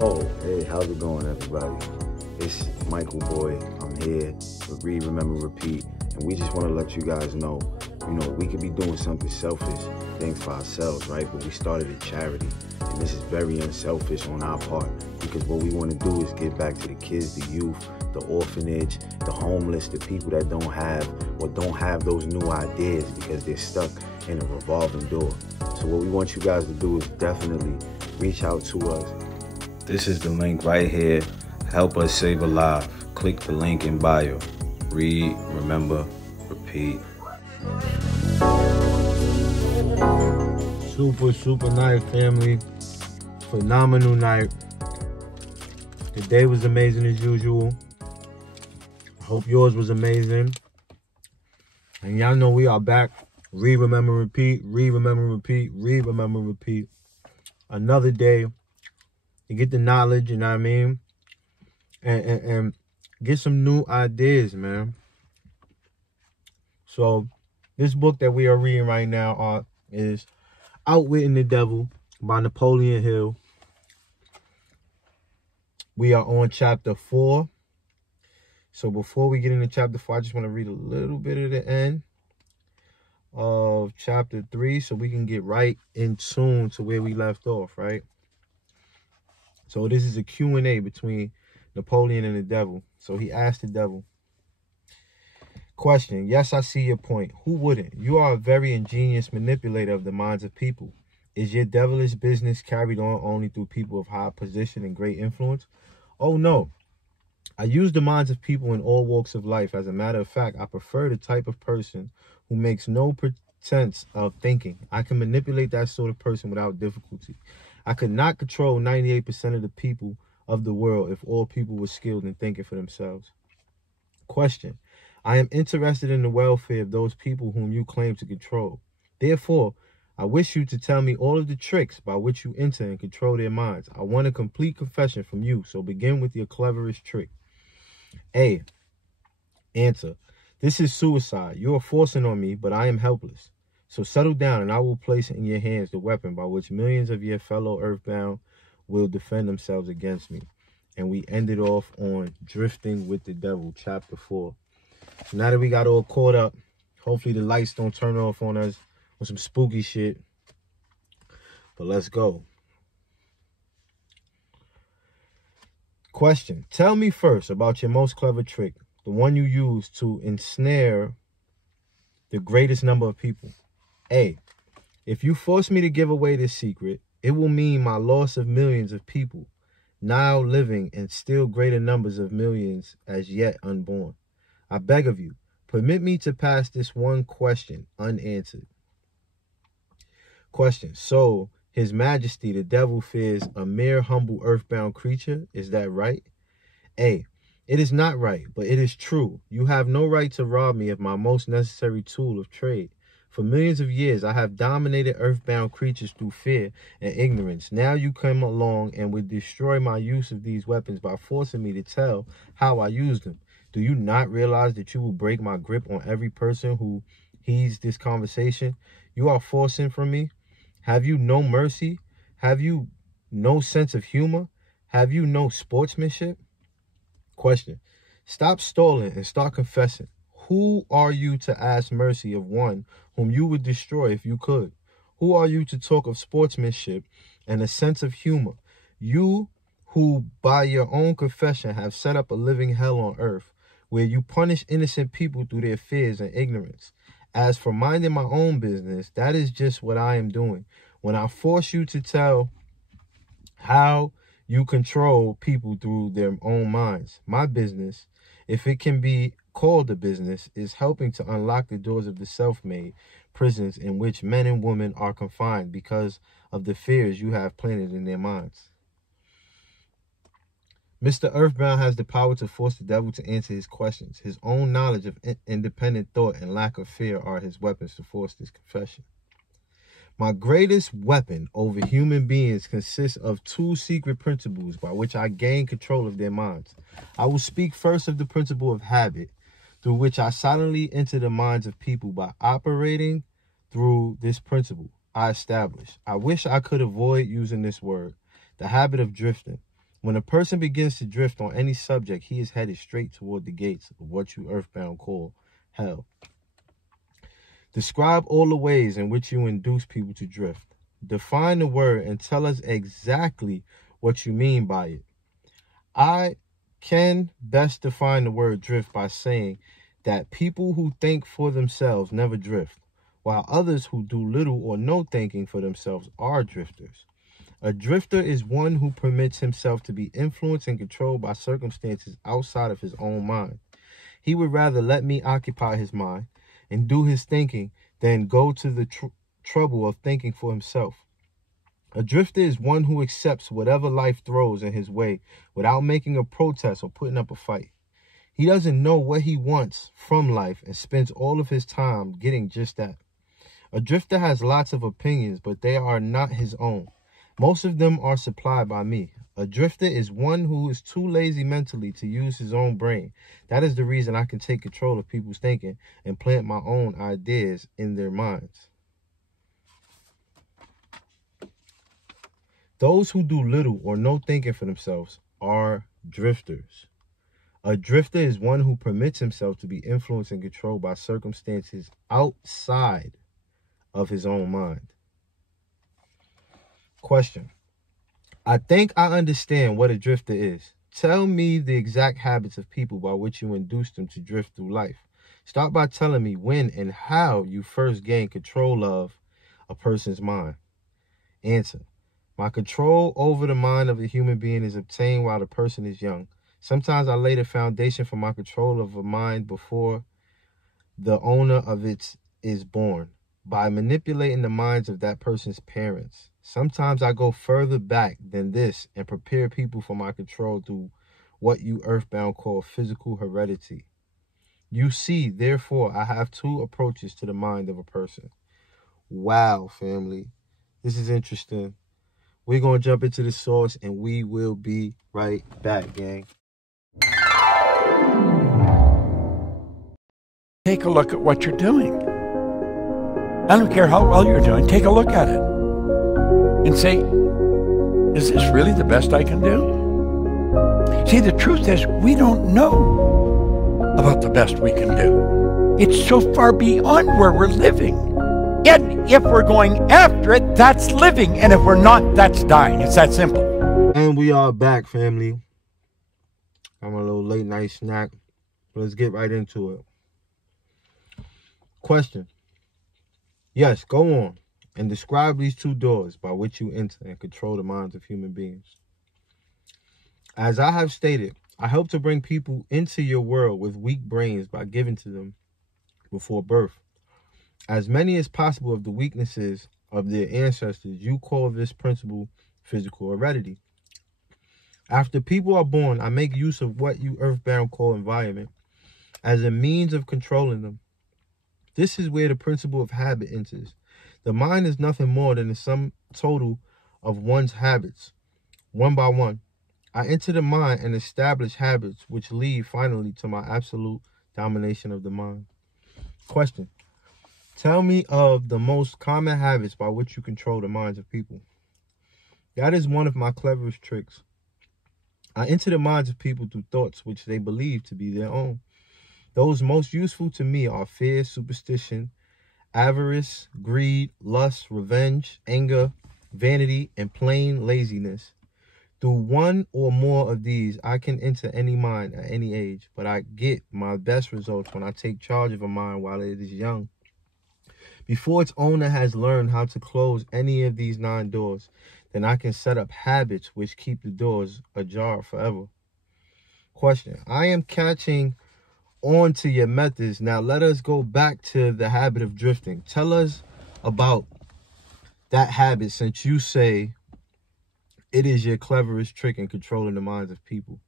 Oh, hey, how's it going, everybody? It's Michael Boyd. I'm here with Read, Remember, Repeat, and we just want to let you guys know, we could be doing something selfish, things for ourselves, right? But we started a charity, and this is very unselfish on our part, because what we want to do is give back to the kids, the youth, the orphanage, the homeless, the people that don't have those new ideas because they're stuck in a revolving door. So what we want you guys to do is definitely reach out to us. This is the link right here. Help us save a life. Click the link in bio. Read, remember, repeat. Super night, family. Phenomenal night. The day was amazing as usual. I hope yours was amazing. And y'all know we are back. Read, remember, repeat. Read, remember, repeat. Read, remember, repeat. Another day. You get the knowledge, you know what I mean? And get some new ideas, man. So, this book that we are reading right now is Outwitting the Devil by Napoleon Hill. We are on chapter 4. So, before we get into chapter 4, I just want to read a little bit of the end of chapter 3 so we can get right in tune to where we left off, right? So this is a Q&A between Napoleon and the devil. So he asked the devil, question, yes, I see your point. Who wouldn't? You are a very ingenious manipulator of the minds of people. Is your devilish business carried on only through people of high position and great influence? Oh, no. I use the minds of people in all walks of life. As a matter of fact, I prefer the type of person who makes no pretense of thinking. I can manipulate that sort of person without difficulty. I could not control 98% of the people of the world if all people were skilled in thinking for themselves. Question. I am interested in the welfare of those people whom you claim to control. Therefore, I wish you to tell me all of the tricks by which you enter and control their minds. I want a complete confession from you, so begin with your cleverest trick. A. Answer. This is suicide. You are forcing on me, but I am helpless. So settle down, and I will place in your hands the weapon by which millions of your fellow earthbound will defend themselves against me. And we ended off on Drifting with the Devil, chapter 4. So now that we got all caught up, hopefully the lights don't turn off on us on some spooky shit. But let's go. Question. Tell me first about your most clever trick, the one you use to ensnare the greatest number of people. A. If you force me to give away this secret, it will mean my loss of millions of people now living and still greater numbers of millions as yet unborn. I beg of you, permit me to pass this one question unanswered. Question. So, His Majesty, the devil, fears a mere humble earthbound creature. Is that right? A. It is not right, but it is true. You have no right to rob me of my most necessary tool of trade. For millions of years, I have dominated earthbound creatures through fear and ignorance. Now you come along and would destroy my use of these weapons by forcing me to tell how I use them. Do you not realize that you will break my grip on every person who heeds this conversation? You are forcing from me. Have you no mercy? Have you no sense of humor? Have you no sportsmanship? Question. Stop stalling and start confessing. Who are you to ask mercy of one whom you would destroy if you could? Who are you to talk of sportsmanship and a sense of humor? You who, by your own confession, have set up a living hell on earth, where you punish innocent people through their fears and ignorance. As for minding my own business, that is just what I am doing. When I force you to tell how you control people through their own minds, my business, if it can be called a business, is helping to unlock the doors of the self-made prisons in which men and women are confined because of the fears you have planted in their minds. Mr. Earthbound has the power to force the devil to answer his questions. His own knowledge of independent thought and lack of fear are his weapons to force this confession. My greatest weapon over human beings consists of two secret principles by which I gain control of their minds. I will speak first of the principle of habit, through which I silently enter the minds of people. By operating through this principle, I establish. I wish I could avoid using this word, the habit of drifting. When a person begins to drift on any subject, he is headed straight toward the gates of what you earthbound call hell. Describe all the ways in which you induce people to drift. Define the word and tell us exactly what you mean by it. I can best define the word drift by saying that people who think for themselves never drift, while others who do little or no thinking for themselves are drifters. A drifter is one who permits himself to be influenced and controlled by circumstances outside of his own mind. He would rather let me occupy his mind and do his thinking than go to the trouble of thinking for himself. A drifter is one who accepts whatever life throws in his way without making a protest or putting up a fight. He doesn't know what he wants from life and spends all of his time getting just that. A drifter has lots of opinions, but they are not his own. Most of them are supplied by me. A drifter is one who is too lazy mentally to use his own brain. That is the reason I can take control of people's thinking and plant my own ideas in their minds. Those who do little or no thinking for themselves are drifters. A drifter is one who permits himself to be influenced and controlled by circumstances outside of his own mind. Question. I think I understand what a drifter is. Tell me the exact habits of people by which you induce them to drift through life. Start by telling me when and how you first gain control of a person's mind. Answer. My control over the mind of a human being is obtained while the person is young. Sometimes I lay the foundation for my control of a mind before the owner of it is born, by manipulating the minds of that person's parents. Sometimes I go further back than this and prepare people for my control through what you earthbound call physical heredity. You see, therefore, I have two approaches to the mind of a person. Wow, family. This is interesting. We're going to jump into the source and we will be right back, gang. Take a look at what you're doing. I don't care how well you're doing. Take a look at it and say, is this really the best I can do? See, the truth is we don't know about the best we can do. It's so far beyond where we're living. And if we're going after it, that's living. And if we're not, that's dying. It's that simple. And we are back, family. I'm a little late night snack. Let's get right into it. Question. Yes, go on and describe these two doors by which you enter and control the minds of human beings. As I have stated, I help to bring people into your world with weak brains by giving to them before birth as many as possible of the weaknesses of their ancestors. You call this principle physical heredity. After people are born, I make use of what you earthbound call environment as a means of controlling them. This is where the principle of habit enters. The mind is nothing more than the sum total of one's habits, one by one. I enter the mind and establish habits which lead finally to my absolute domination of the mind. Question. Tell me of the most common habits by which you control the minds of people. That is one of my cleverest tricks. I enter the minds of people through thoughts which they believe to be their own. Those most useful to me are fear, superstition, avarice, greed, lust, revenge, anger, vanity, and plain laziness. Through one or more of these, I can enter any mind at any age, but I get my best results when I take charge of a mind while it is young. Before its owner has learned how to close any of these 9 doors, then I can set up habits which keep the doors ajar forever. Question. I am catching on to your methods. Now let us go back to the habit of drifting. Tell us about that habit, since you say it is your cleverest trick in controlling the minds of people.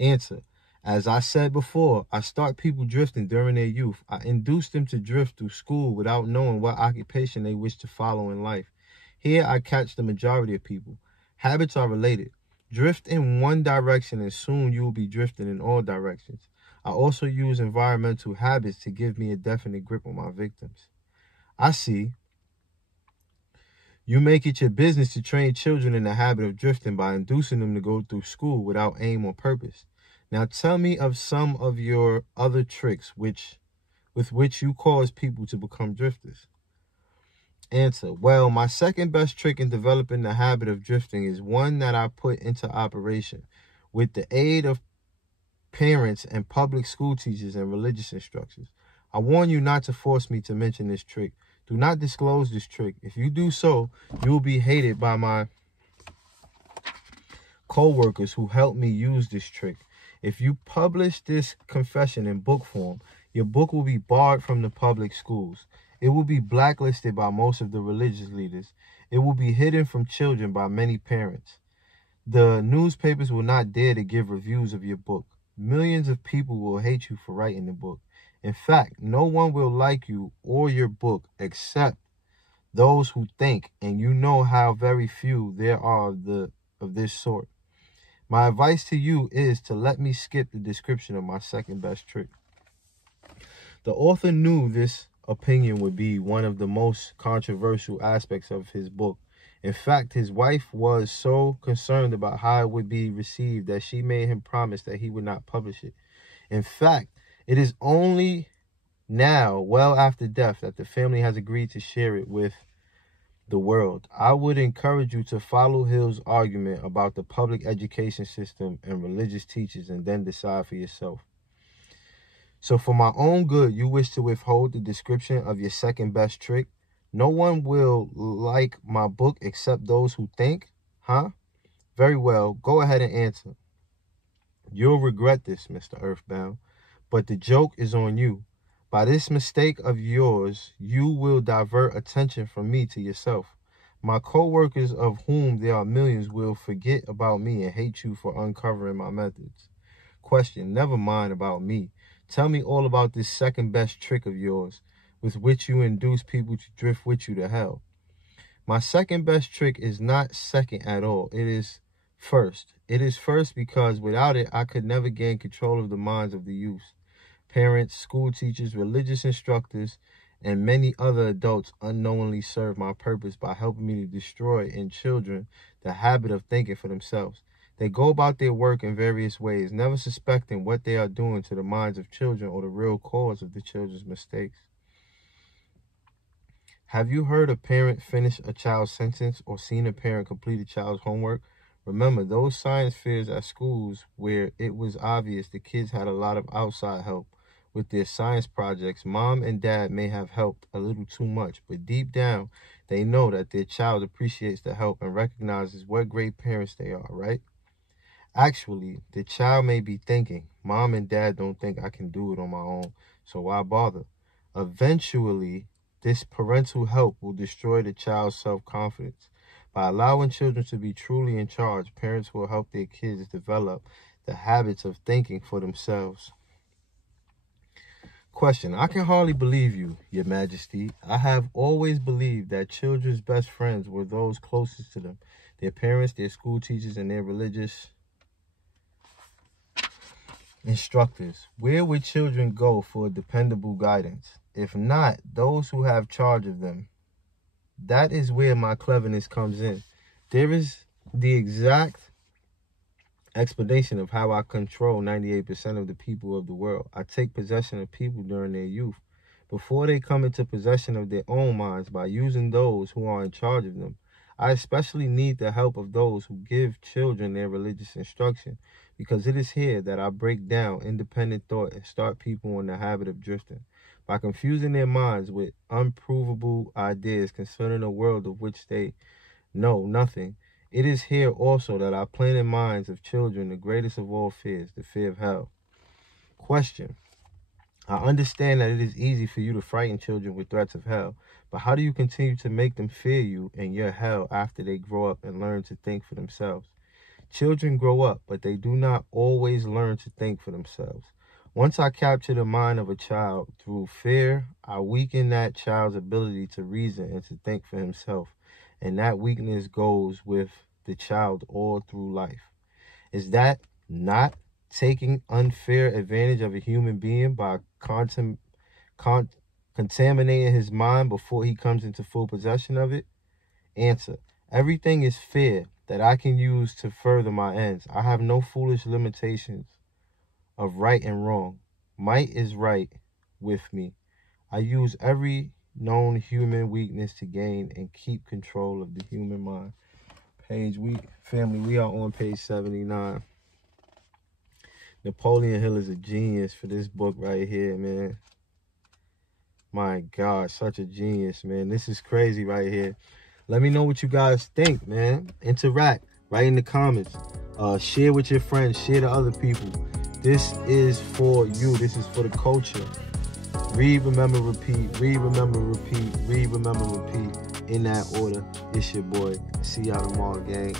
Answer. As I said before, I start people drifting during their youth. I induce them to drift through school without knowing what occupation they wish to follow in life. Here I catch the majority of people. Habits are related. Drift in one direction and soon you will be drifting in all directions. I also use environmental habits to give me a definite grip on my victims. I see. You make it your business to train children in the habit of drifting by inducing them to go through school without aim or purpose. Now tell me of some of your other tricks with which you cause people to become drifters. Answer. Well, my second best trick in developing the habit of drifting is one that I put into operation with the aid of parents and public school teachers and religious instructors. I warn you not to force me to mention this trick. Do not disclose this trick. If you do so, you will be hated by my co-workers who helped me use this trick. If you publish this confession in book form, your book will be barred from the public schools. It will be blacklisted by most of the religious leaders. It will be hidden from children by many parents. The newspapers will not dare to give reviews of your book. Millions of people will hate you for writing the book. In fact, no one will like you or your book except those who think, and you know how very few there are of this sort. My advice to you is to let me skip the description of my second best trick. The author knew this opinion would be one of the most controversial aspects of his book. In fact, his wife was so concerned about how it would be received that she made him promise that he would not publish it. In fact, it is only now, well after death, that the family has agreed to share it with the world. I would encourage you to follow Hill's argument about the public education system and religious teachers and then decide for yourself. So for my own good, you wish to withhold the description of your second best trick? No one will like my book except those who think? Huh? Very well, go ahead and answer. You'll regret this, Mr. Earthbound, but the joke is on you. By this mistake of yours, you will divert attention from me to yourself. My co-workers, of whom there are millions, will forget about me and hate you for uncovering my methods. Question, never mind about me. Tell me all about this second best trick of yours, with which you induce people to drift with you to hell. My second best trick is not second at all. It is first. It is first because without it, I could never gain control of the minds of the youth. Parents, school teachers, religious instructors, and many other adults unknowingly serve my purpose by helping me to destroy in children the habit of thinking for themselves. They go about their work in various ways, never suspecting what they are doing to the minds of children or the real cause of the children's mistakes. Have you heard a parent finish a child's sentence or seen a parent complete a child's homework? Remember, those science fairs at schools where it was obvious the kids had a lot of outside help with their science projects, mom and dad may have helped a little too much, but deep down, they know that their child appreciates the help and recognizes what great parents they are, right? Actually, the child may be thinking, Mom and Dad don't think I can do it on my own, so why bother? Eventually, this parental help will destroy the child's self-confidence. By allowing children to be truly in charge, parents will help their kids develop the habits of thinking for themselves. Question, I can hardly believe you, Your Majesty. I have always believed that children's best friends were those closest to them, their parents, their school teachers, and their religious instructors. Where would children go for dependable guidance? If not, those who have charge of them. That is where my cleverness comes in. There is the exact explanation of how I control 98% of the people of the world. I take possession of people during their youth, before they come into possession of their own minds, by using those who are in charge of them. I especially need the help of those who give children their religious instruction, because it is here that I break down independent thought and start people on the habit of drifting. By confusing their minds with unprovable ideas concerning a world of which they know nothing, it is here also that I plant in minds of children the greatest of all fears, the fear of hell. Question. I understand that it is easy for you to frighten children with threats of hell, but how do you continue to make them fear you and your hell after they grow up and learn to think for themselves? Children grow up, but they do not always learn to think for themselves. Once I capture the mind of a child through fear, I weaken that child's ability to reason and to think for himself, and that weakness goes with the child all through life. Is that not taking unfair advantage of a human being by contaminating his mind before he comes into full possession of it? Answer. Everything is fair that I can use to further my ends. I have no foolish limitations of right and wrong. Might is right with me. I use every known human weakness to gain and keep control of the human mind. Family, we are on page 79. Napoleon Hill is a genius for this book right here, man. My God, such a genius, man. This is crazy right here. Let me know what you guys think, man. Interact. Write in the comments. Share with your friends. Share to other people. This is for you. This is for the culture. Read, remember, repeat. Read, remember, repeat. Read, remember, repeat. In that order. It's your boy. See y'all tomorrow, gang.